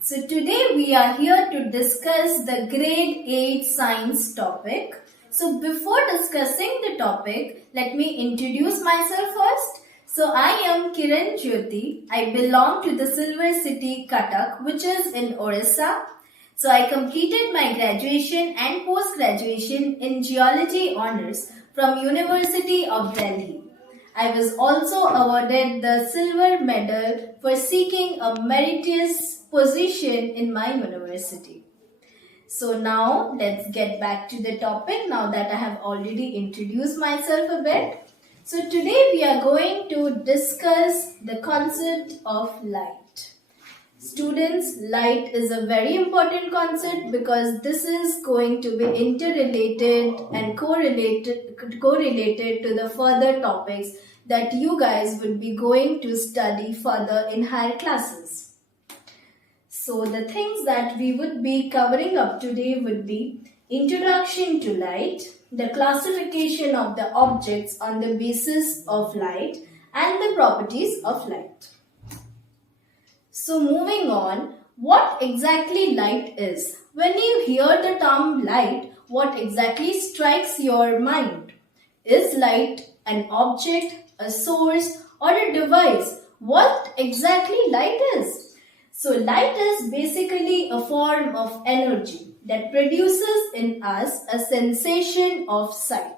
So today we are here to discuss the grade 8 science topic. So before discussing the topic, let me introduce myself first. So I am Kiran Jyoti. I belong to the Silver City, Cuttack, which is in Orissa. So I completed my graduation and post-graduation in Geology Honours from University of Delhi. I was also awarded the Silver Medal for seeking a meritorious position in my university. So now let's get back to the topic now that I have already introduced myself a bit. So today we are going to discuss the concept of light. Students, light is a very important concept because this is going to be interrelated and correlated to the further topics that you guys would be going to study further in higher classes. So the things that we would be covering up today would be introduction to light, the classification of the objects on the basis of light, and the properties of light. So moving on, what exactly light is? When you hear the term light, what exactly strikes your mind? Is light an object, a source, or a device? What exactly light is? So light is basically a form of energy that produces in us a sensation of sight.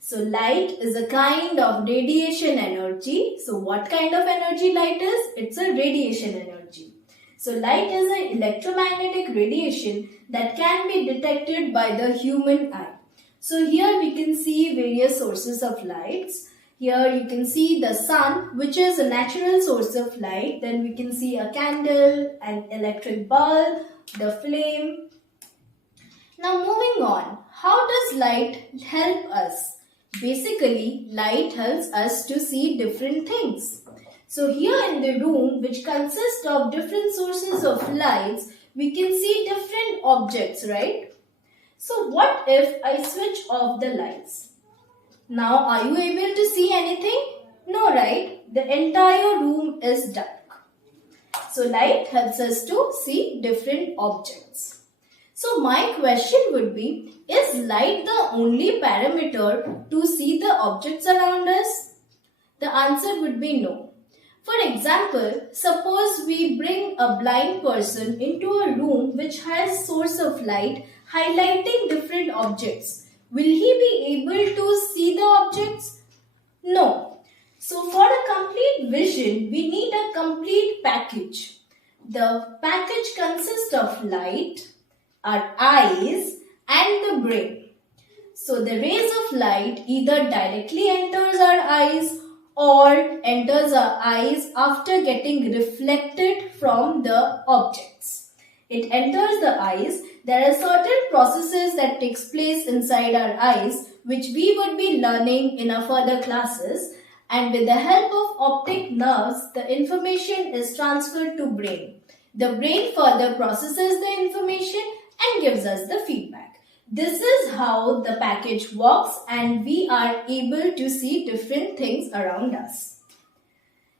So light is a kind of radiation energy. So what kind of energy light is? It's a radiation energy. So light is an electromagnetic radiation that can be detected by the human eye. So here we can see various sources of lights. Here you can see the sun, which is a natural source of light. Then we can see a candle, an electric bulb, the flame. Now moving on, how does light help us? Basically, light helps us to see different things. So here in the room, which consists of different sources of lights, we can see different objects, right? So what if I switch off the lights? Now, are you able to see anything? No, right? The entire room is dark. So light helps us to see different objects. So my question would be, is light the only parameter to see the objects around us? The answer would be no. For example, suppose we bring a blind person into a room which has source of light highlighting different objects. Will he be able to see the objects? No. So for a complete vision, we need a complete package. The package consists of light, our eyes, and the brain. So the rays of light either directly enters our eyes or enters our eyes after getting reflected from the objects. It enters the eyes. There are certain processes that takes place inside our eyes which we would be learning in our further classes, and with the help of optic nerves, the information is transferred to brain. The brain further processes the information and gives us the feedback. This is how the package works and we are able to see different things around us.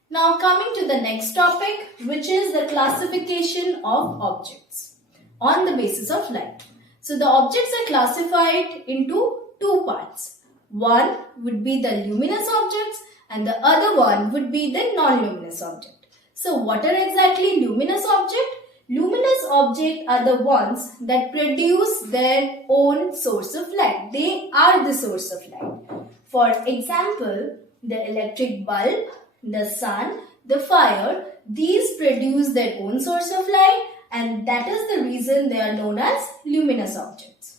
Now coming to the next topic, which is the classification of objects on the basis of light. So the objects are classified into two parts. One would be the luminous objects and the other one would be the non-luminous object. So what are exactly luminous objects? Luminous objects are the ones that produce their own source of light. They are the source of light. For example, the electric bulb, the sun, the fire, these produce their own source of light, and that is the reason they are known as luminous objects.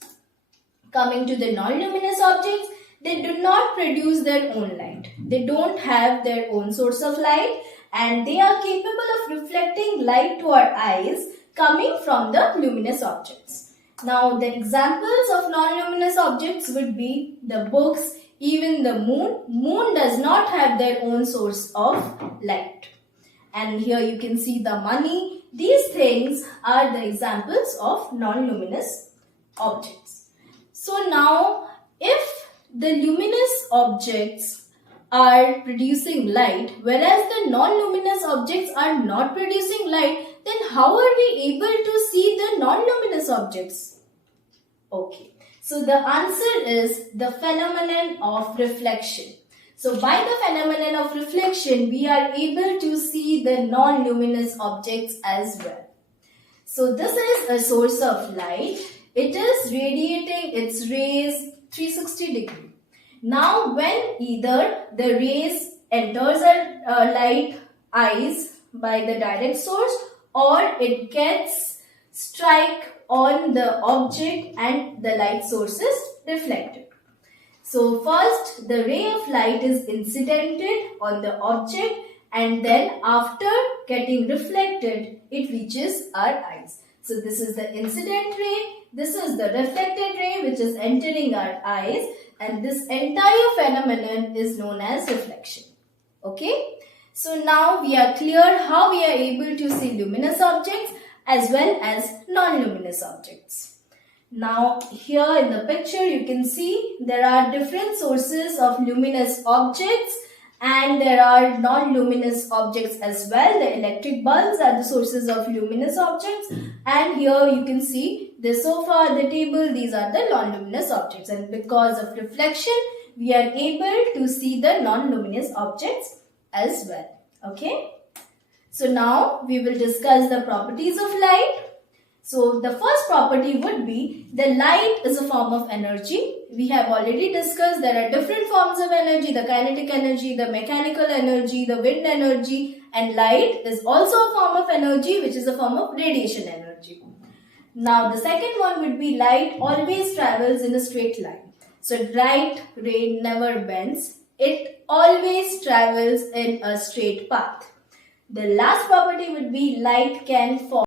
Coming to the non-luminous objects, they do not produce their own light. They don't have their own source of light, and they are capable of reflecting light to our eyes coming from the luminous objects. Now the examples of non-luminous objects would be the books, even the moon. Moon does not have their own source of light. And here you can see the money. These things are the examples of non-luminous objects. So now if the luminous objects are producing light, whereas the non-luminous objects are not producing light, then how are we able to see the non-luminous objects? Okay, so the answer is the phenomenon of reflection. So by the phenomenon of reflection, we are able to see the non-luminous objects as well. So this is a source of light. It is radiating its rays 360 degree. Now when either the rays enters our light eyes by the direct source, or it gets strike on the object and the light source is reflected. So first the ray of light is incidented on the object, and then after getting reflected, it reaches our eyes. So this is the incident ray, this is the reflected ray which is entering our eyes, and this entire phenomenon is known as reflection. Okay? So now we are clear how we are able to see luminous objects as well as non-luminous objects. Now here in the picture you can see there are different sources of luminous objects and there are non-luminous objects as well. The electric bulbs are the sources of luminous objects, and here you can see the sofa, the table, these are the non-luminous objects, and because of reflection we are able to see the non-luminous objects as well. Okay, so now we will discuss the properties of light. So the first property would be the light is a form of energy. We have already discussed there are different forms of energy, the kinetic energy, the mechanical energy, the wind energy, and light is also a form of energy which is a form of radiation energy. Now the second one would be light always travels in a straight line. So light ray never bends. It always travels in a straight path. The last property would be light can fall